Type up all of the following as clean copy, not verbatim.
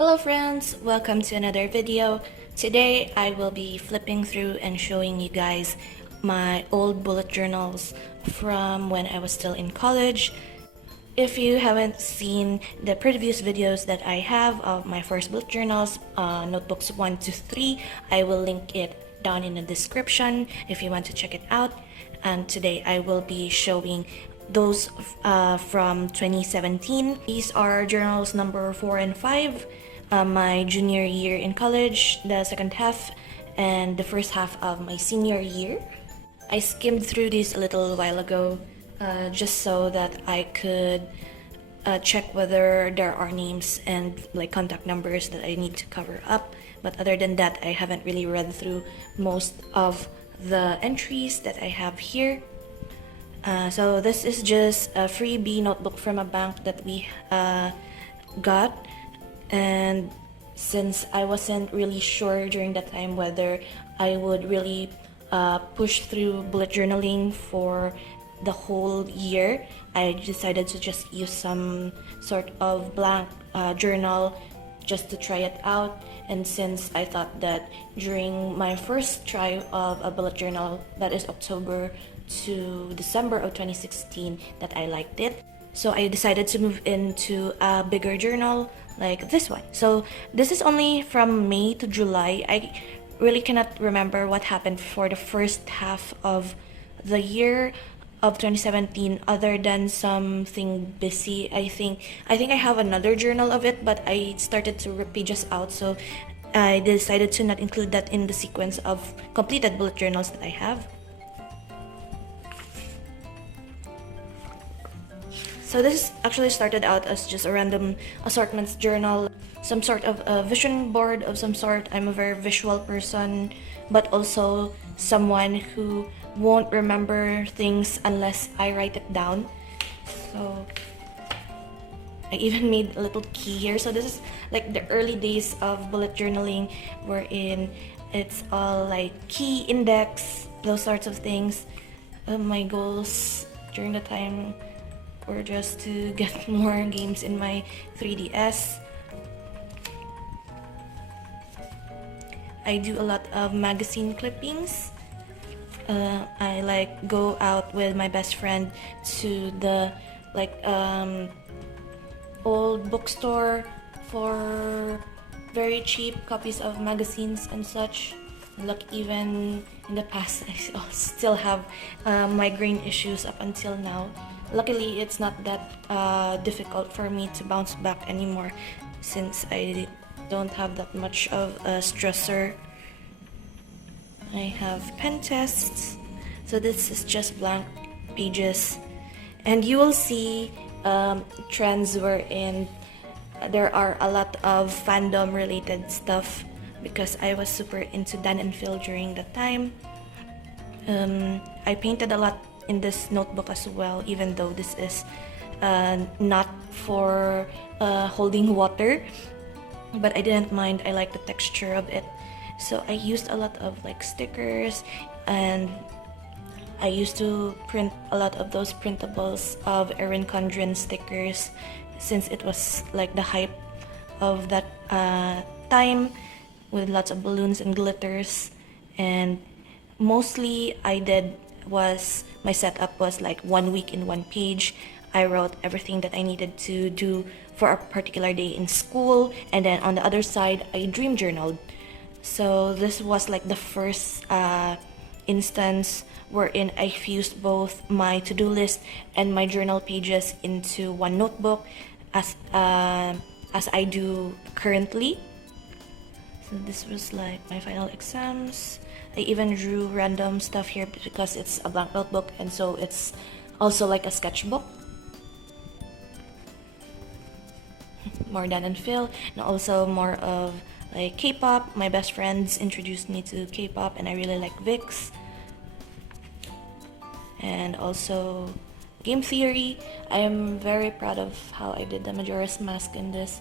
Hello friends, welcome to another video. Today I will be flipping through and showing you guys my old bullet journals from when I was still in college. If you haven't seen the previous videos that I have of my first bullet journals, notebooks 1 to 3, I will link it down in the description if you want to check it out. And today I will be showing those from 2017. These are journals number 4 and 5. My junior year in college, the second half, and the first half of my senior year. I skimmed through these a little while ago just so that I could check whether there are names and like contact numbers that I need to cover up. But other than that, I haven't really read through most of the entries that I have here. So this is just a freebie notebook from a bank that we got. And since I wasn't really sure during that time whether I would really push through bullet journaling for the whole year, I decided to just use some sort of blank journal just to try it out. And since I thought that during my first try of a bullet journal, that is October to December of 2016, that I liked it, so I decided to move into a bigger journal like this one. So this is only from May to July. I really cannot remember what happened for the first half of the year of 2017 other than something busy. I think I have another journal of it, but I started to rip pages out, so I decided to not include that in the sequence of completed bullet journals that I have. So this actually started out as just a random assortments journal, some sort of a vision board of some sort. I'm a very visual person, but also someone who won't remember things unless I write it down. So I even made a little key here. So this is like the early days of bullet journaling, wherein it's all like key, index, those sorts of things. My goals during the time were just to get more games in my 3DS. I do a lot of magazine clippings. I like go out with my best friend to the old bookstore for very cheap copies of magazines and such. Look, even in the past, I still have migraine issues up until now. Luckily, it's not that difficult for me to bounce back anymore since I don't have that much of a stressor. I have pen tests, so this is just blank pages, and you will see trends wherein there are a lot of fandom related stuff because I was super into Dan and Phil during that time. I painted a lot in this notebook as well, even though this is not for holding water, but I didn't mind. I like the texture of it, so I used a lot of like stickers, and I used to print a lot of those printables of Erin Condren stickers since it was like the hype of that time, with lots of balloons and glitters. And mostly my setup was like 1 week in one page. I wrote everything that I needed to do for a particular day in school, and then on the other side I dream journaled. So this was like the first instance wherein I fused both my to-do list and my journal pages into one notebook as I do currently. So this was like my final exams. I even drew random stuff here because it's a blank notebook, and so it's also like a sketchbook. More Dan and Phil, and also more of like K-pop. My best friends introduced me to K-pop, and I really like VIX. And also game theory. I am very proud of how I did the Majora's Mask in this.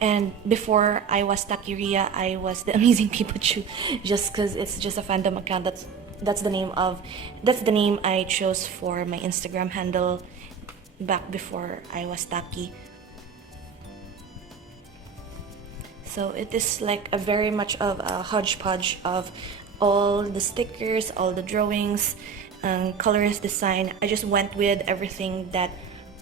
And before I was Takiria, I was the Amazing Pikachu, just because it's just a fandom account. That's the name I chose for my Instagram handle back before I was Taki. So it is like a very much of a hodgepodge of all the stickers, all the drawings, colors, design. I just went with everything that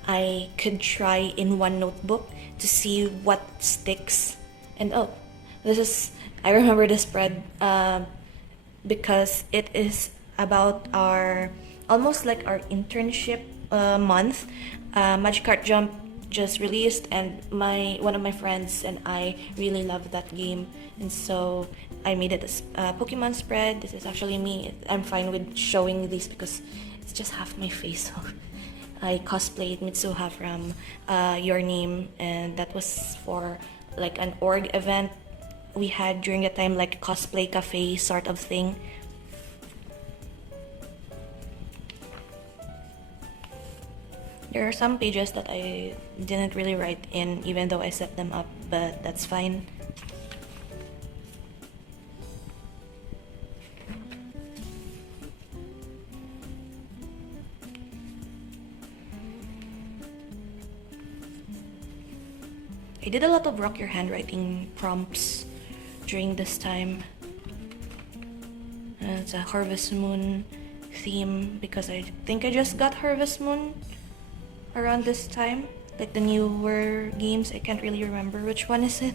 I could try in one notebook to see what sticks. And oh, I remember this spread because it is about our, almost like our internship month. Magic Card Jump just released, and one of my friends and I really love that game, and so I made it a Pokemon spread. This is actually me. I'm fine with showing these because it's just half my face. So I cosplayed Mitsuha from Your Name, and that was for like an org event we had during the time, like cosplay cafe sort of thing. There are some pages that I didn't really write in, even though I set them up, but that's fine. I did a lot of rock your handwriting prompts during this time. It's a Harvest Moon theme because I think I just got Harvest Moon around this time, like the newer games. I can't really remember which one is it.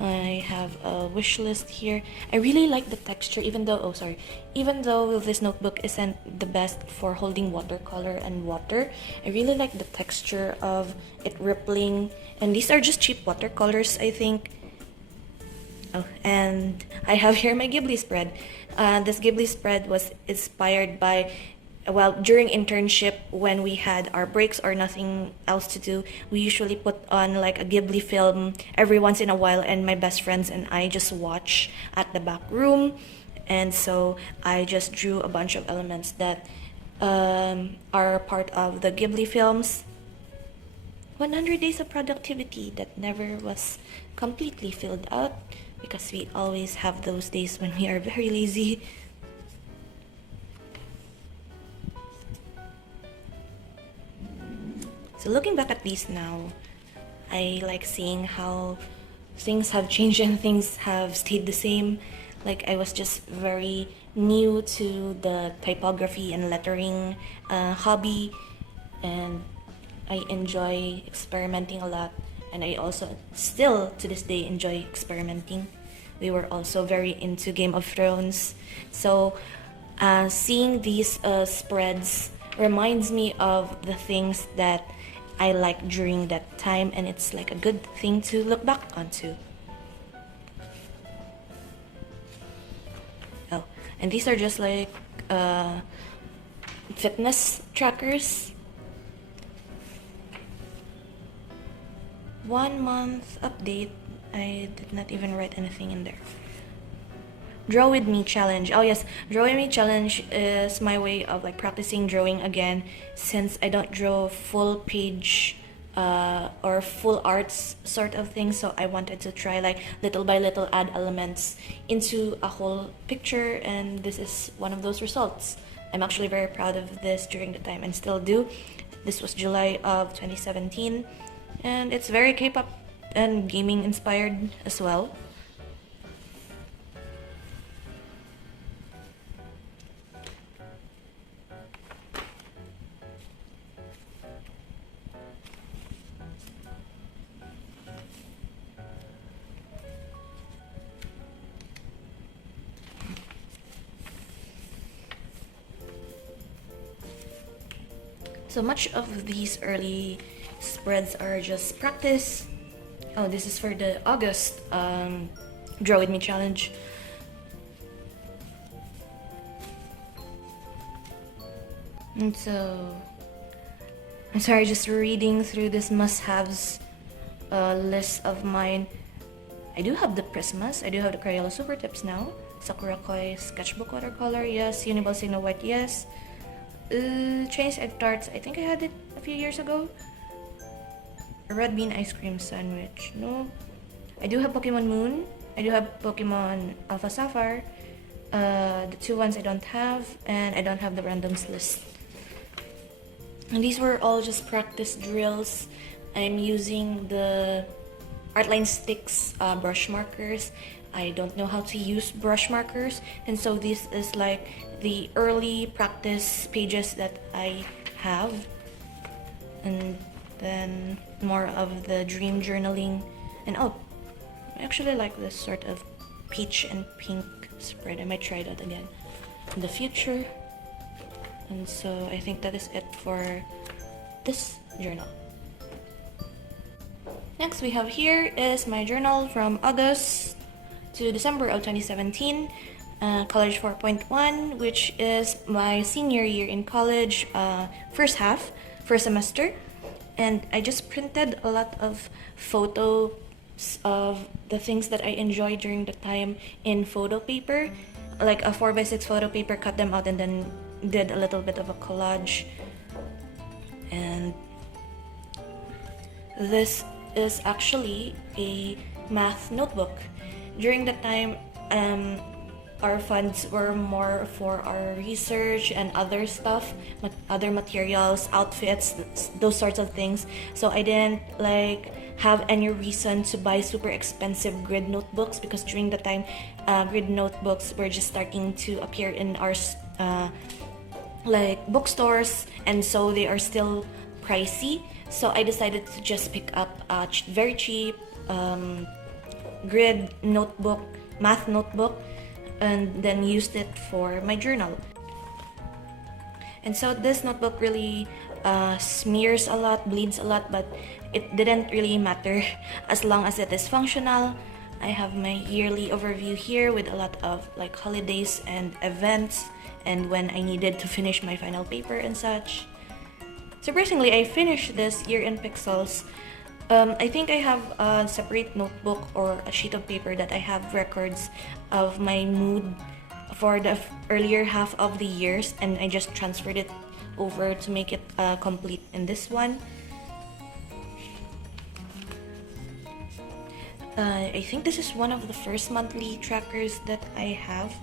I have a wish list here. I really like the texture, even though this notebook isn't the best for holding watercolor and water. I really like the texture of it rippling, and these are just cheap watercolors, I think. Oh, and I have here my Ghibli spread. This Ghibli spread was inspired by, well, during internship when we had our breaks or nothing else to do, we usually put on like a Ghibli film every once in a while, and my best friends and I just watch at the back room. And so I just drew a bunch of elements that are part of the Ghibli films. 100 days of productivity that never was completely filled out because we always have those days when we are very lazy. So looking back at these now, I like seeing how things have changed and things have stayed the same. Like I was just very new to the typography and lettering hobby, and I enjoy experimenting a lot, and I also still to this day enjoy experimenting. We were also very into Game of Thrones, so seeing these spreads reminds me of the things that I liked during that time, and it's like a good thing to look back onto. Oh, and these are just like fitness trackers. 1 month update. I did not even write anything in there. Draw with me challenge. Oh yes, draw with me challenge is my way of like practicing drawing again, since I don't draw full page or full arts sort of thing. So I wanted to try like little by little add elements into a whole picture, and this is one of those results. I'm actually very proud of this during the time and still do. This was July of 2017, and it's very K-pop and gaming inspired as well. So much of these early spreads are just practice. Oh, this is for the August Draw With Me challenge. And so, I'm sorry, just reading through this must-haves list of mine. I do have the Prismas, I do have the Crayola Super Tips now, Sakura Koi Sketchbook Watercolor, yes, Uniball Signo White, yes. Chinese Egg Tarts, I think I had it a few years ago. A Red Bean Ice Cream Sandwich, no. I do have Pokemon Moon, I do have Pokemon Alpha Sapphire. The two ones I don't have, and I don't have the randoms list. And these were all just practice drills. I'm using the Artline Sticks brush markers. I don't know how to use brush markers, and so this is like the early practice pages that I have. And then more of the dream journaling. And oh, I actually like this sort of peach and pink spread. I might try that again in the future. And so I think that is it for this journal. Next we have here is my journal from August to December of 2017, College 4.1, which is my senior year in college, first semester. And I just printed a lot of photos of the things that I enjoyed during the time in photo paper, like a 4x6 photo paper, cut them out and then did a little bit of a collage. And this is actually a math notebook. During the time, our funds were more for our research and other stuff, other materials, outfits, those sorts of things. So I didn't like have any reason to buy super expensive grid notebooks, because during the time, grid notebooks were just starting to appear in our like bookstores, and so they are still pricey. So I decided to just pick up a very cheap grid notebook, math notebook, and then used it for my journal. And so this notebook really smears a lot, bleeds a lot, but it didn't really matter as long as it is functional. I have my yearly overview here with a lot of like holidays and events, and when I needed to finish my final paper and such. Surprisingly, I finished this year in pixels. I think I have a separate notebook or a sheet of paper that I have records of my mood for the earlier half of the years, and I just transferred it over to make it complete in this one. I think this is one of the first monthly trackers that I have,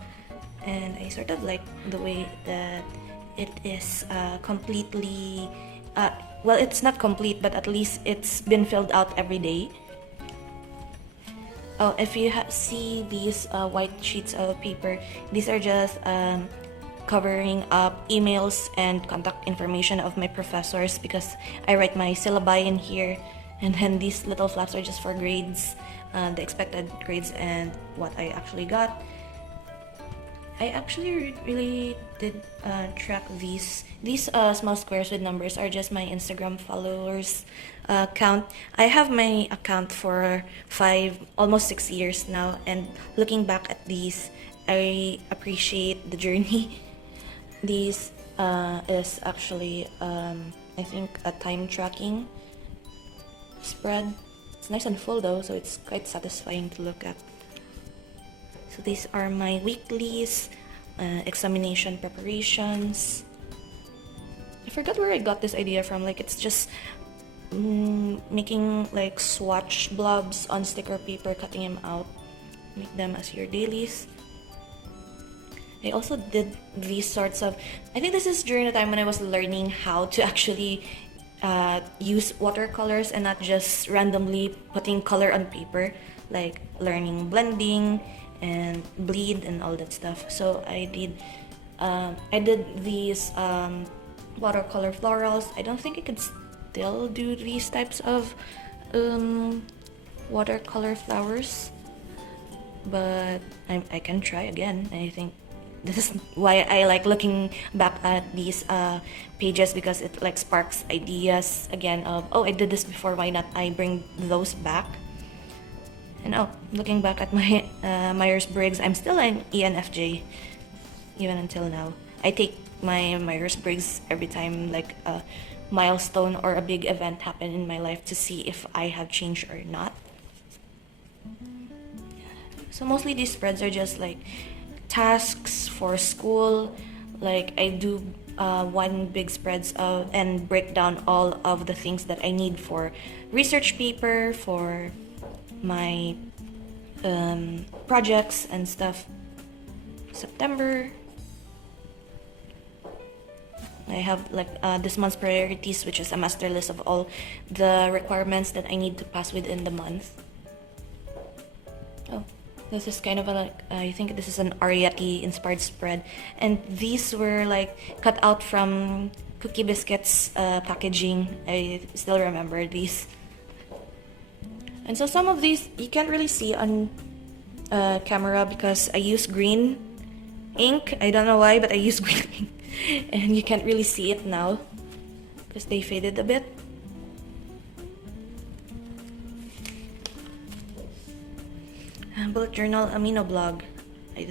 and I sort of like the way that it is completely well, it's not complete, but at least it's been filled out every day. Oh, if you see these white sheets of paper, these are just covering up emails and contact information of my professors, because I write my syllabi in here, and then these little flaps are just for grades, the expected grades and what I actually got. I actually really did track these small squares with numbers are just my Instagram followers count. I have my account for almost 6 years now, and looking back at these, I appreciate the journey. These is actually I think a time tracking spread. It's nice and full though, so it's quite satisfying to look at. So these are my weeklies, examination preparations. I forgot where I got this idea from. Like, it's just making like swatch blobs on sticker paper, cutting them out, make them as your dailies. I also did these sorts of, I think this is during the time when I was learning how to actually use watercolors and not just randomly putting color on paper, like learning blending and bleed and all that stuff. So I did these watercolor florals. I don't think I could still do these types of watercolor flowers, but I can try again. I think this is why I like looking back at these pages, because it like sparks ideas again of, oh, I did this before, why not I bring those back. And oh, looking back at my Myers-Briggs, I'm still an ENFJ even until now. I take my Myers-Briggs every time like a milestone or a big event happen in my life to see if I have changed or not. So mostly these spreads are just like tasks for school. Like I do one big spreads and break down all of the things that I need for research paper, for my projects and stuff. September, I have like this month's priorities, which is a master list of all the requirements that I need to pass within the month. This is kind of a, like, I think this is an Ariete inspired spread. And these were like cut out from Cookie Biscuits packaging. I still remember these. And so some of these you can't really see on camera because I use green ink. I don't know why, but I use green ink. And you can't really see it now because they faded a bit. Bullet journal amino blog. I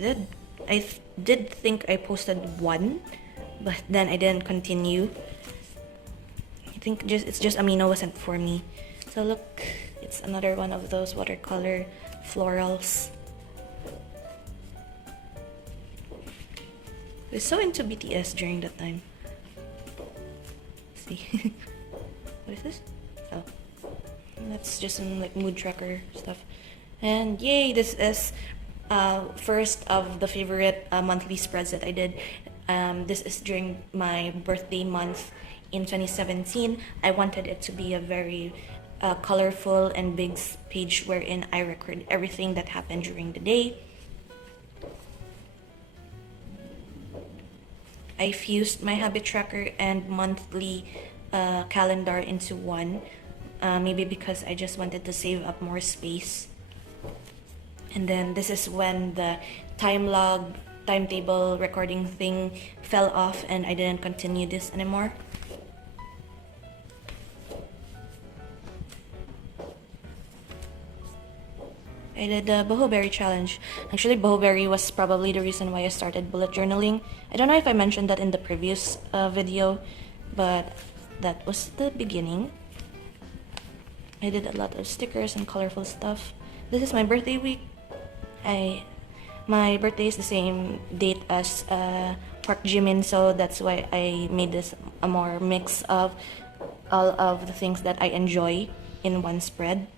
did think I posted one, but then I didn't continue. I think it's just amino wasn't for me. So look, it's another one of those watercolor florals. I was so into BTS during that time. Let's see. What is this? Oh, that's just some like mood tracker stuff. And yay, this is first of the favorite monthly spreads that I did. This is during my birthday month in 2017. I wanted it to be a very colorful and big page wherein I record everything that happened during the day. I fused my habit tracker and monthly calendar into one, maybe because I just wanted to save up more space. And then this is when the timetable recording thing fell off and I didn't continue this anymore. I did the Bohoberry challenge. Actually, Bohoberry was probably the reason why I started bullet journaling. I don't know if I mentioned that in the previous video, but that was the beginning. I did a lot of stickers and colorful stuff. This is my birthday week. My birthday is the same date as Park Jimin, so that's why I made this a more mix of all of the things that I enjoy in one spread.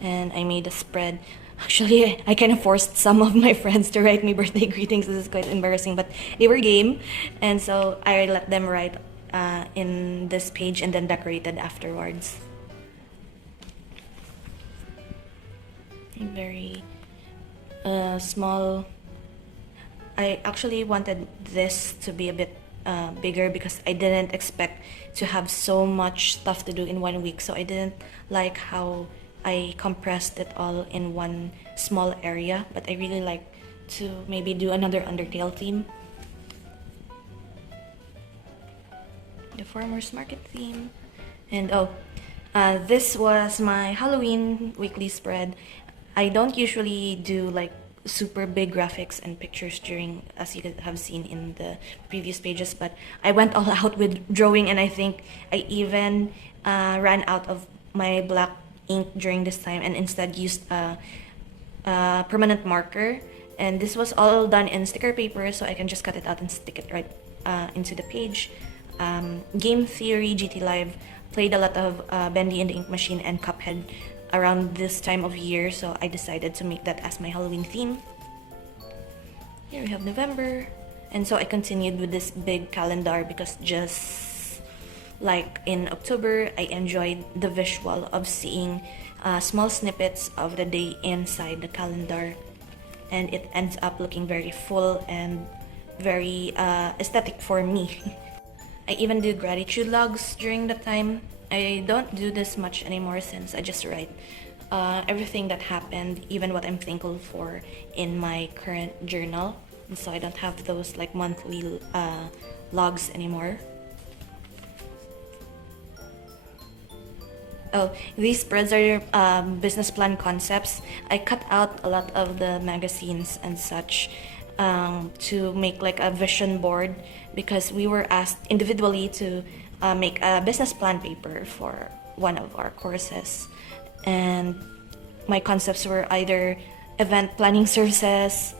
And I made a spread. Actually, I kind of forced some of my friends to write me birthday greetings. This is quite embarrassing, but they were game, and so I let them write in this page and then decorated afterwards. Very small. I actually wanted this to be a bit bigger because I didn't expect to have so much stuff to do in 1 week, so I didn't like how I compressed it all in one small area, but I really like to maybe do another Undertale theme. The Farmer's Market theme. And this was my Halloween weekly spread. I don't usually do like super big graphics and pictures during, as you have seen in the previous pages, but I went all out with drawing, and I think I even ran out of my black ink during this time and instead used a permanent marker, and this was all done in sticker paper, so I can just cut it out and stick it right into the page. Game Theory GT Live, played a lot of Bendy and the Ink Machine and Cuphead around this time of year, so I decided to make that as my Halloween theme. Here we have November, and so I continued with this big calendar because just like in October, I enjoyed the visual of seeing small snippets of the day inside the calendar, and it ends up looking very full and very aesthetic for me. I even do gratitude logs during the time. I don't do this much anymore since I just write everything that happened, even what I'm thankful for in my current journal, and so I don't have those like monthly logs anymore. Oh, these spreads are business plan concepts. I cut out a lot of the magazines and such to make like a vision board because we were asked individually to make a business plan paper for one of our courses, and my concepts were either event planning services,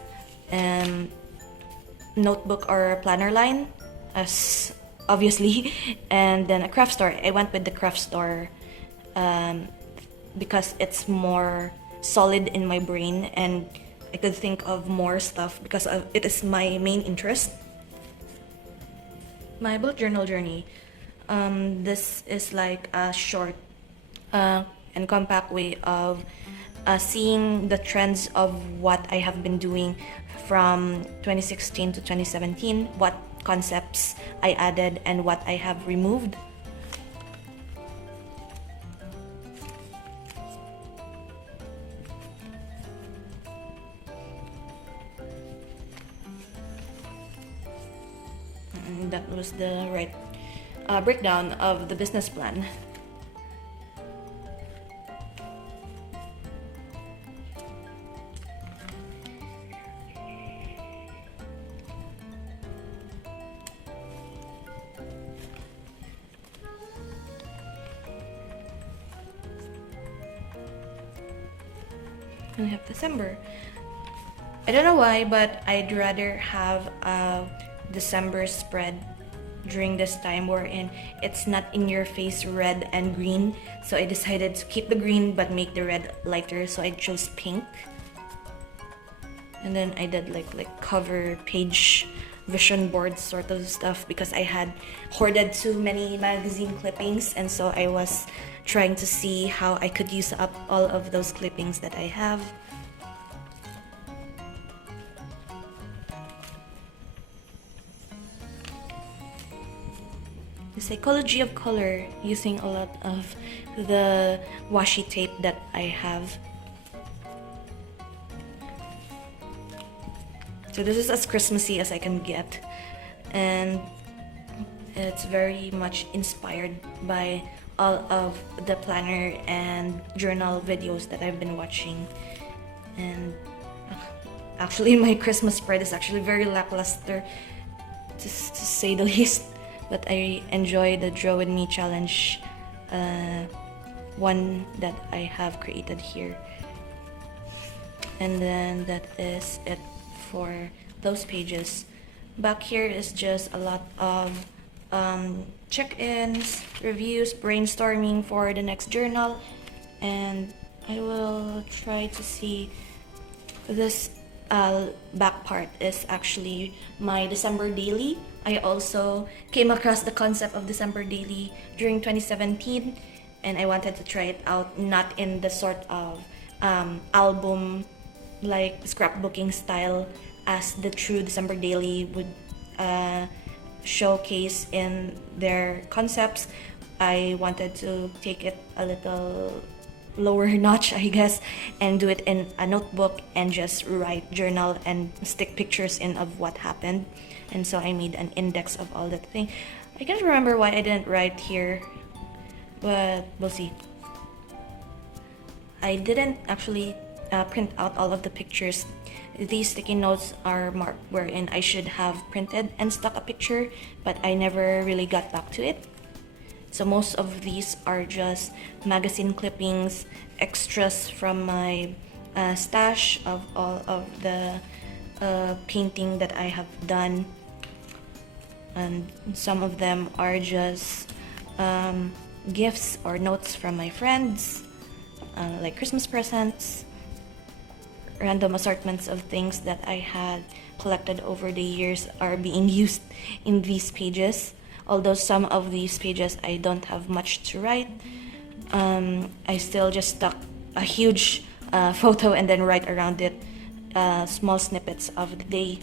notebook or planner line, as obviously, and then a craft store. I went with the craft store because it's more solid in my brain and I could think of more stuff because it is my main interest. My bullet journal journey. This is like a short and compact way of seeing the trends of what I have been doing from 2016 to 2017, what concepts I added and what I have removed. And that was the right breakdown of the business plan. We have December. I don't know why, but I'd rather have a December spread during this time wherein it's not in your face red and green. So I decided to keep the green but make the red lighter, so I chose pink. And then I did like cover page vision board sort of stuff because I had hoarded too many magazine clippings, and so I was trying to see how I could use up all of those clippings that I have. The psychology of color, using a lot of the washi tape that I have. So this is as Christmassy as I can get, and it's very much inspired by all of the planner and journal videos that I've been watching. And actually my Christmas spread is actually very lackluster, to say the least, but I enjoy the Draw With Me challenge one that I have created here. And then that is it for those pages. Back here is just a lot of check-ins, reviews, brainstorming for the next journal, and I will try to see this back part is actually my December daily. I also came across the concept of December daily during 2017, and I wanted to try it out, not in the sort of album like scrapbooking style as the true December daily would showcase in their concepts. I wanted to take it a little lower notch, I guess, and do it in a notebook and just write journal and stick pictures in of what happened. And so I made an index of all that thing. I can't remember why I didn't write here, but we'll see. I didn't actually print out all of the pictures. These sticky notes are marked wherein I should have printed and stuck a picture, but I never really got back to it. So most of these are just magazine clippings, extras from my stash of all of the painting that I have done. And some of them are just gifts or notes from my friends, like Christmas presents, random assortments of things that I had collected over the years are being used in these pages. Although some of these pages I don't have much to write, I still just stuck a huge photo and then write around it small snippets of the day.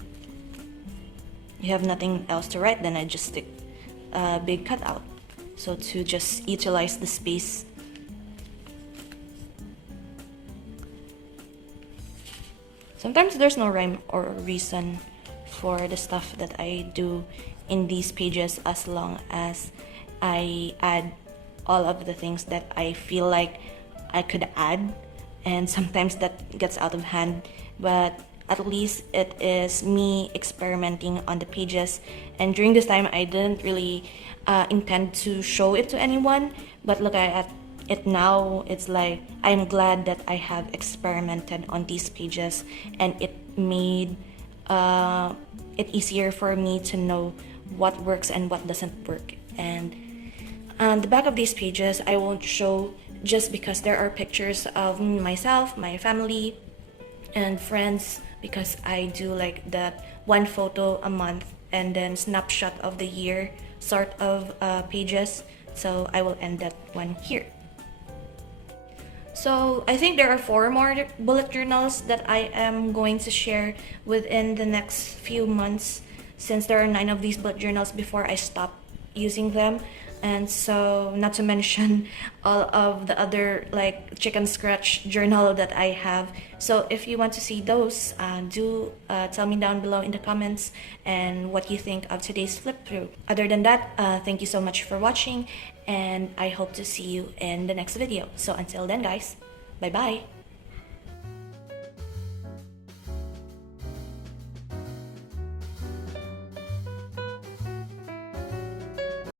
You have nothing else to write, then I just stick a big cutout, so to just utilize the space. Sometimes there's no rhyme or reason for the stuff that I do in these pages, as long as I add all of the things that I feel like I could add, and sometimes that gets out of hand, but at least it is me experimenting on the pages. And during this time I didn't really intend to show it to anyone, but look at it now. It's like I'm glad that I have experimented on these pages, and it made it easier for me to know what works and what doesn't work. And on the back of these pages I won't show, just because there are pictures of myself, my family, and friends, because I do like that one photo a month and then snapshot of the year sort of pages. So I will end that one here. So I think there are 4 more bullet journals that I am going to share within the next few months, since there are 9 of these bullet journals before I stop using them. And so, not to mention all of the other like chicken scratch journal that I have. So if you want to see those, do tell me down below in the comments and what you think of today's flip through. Other than that, thank you so much for watching, and I hope to see you in the next video. So until then guys, bye bye.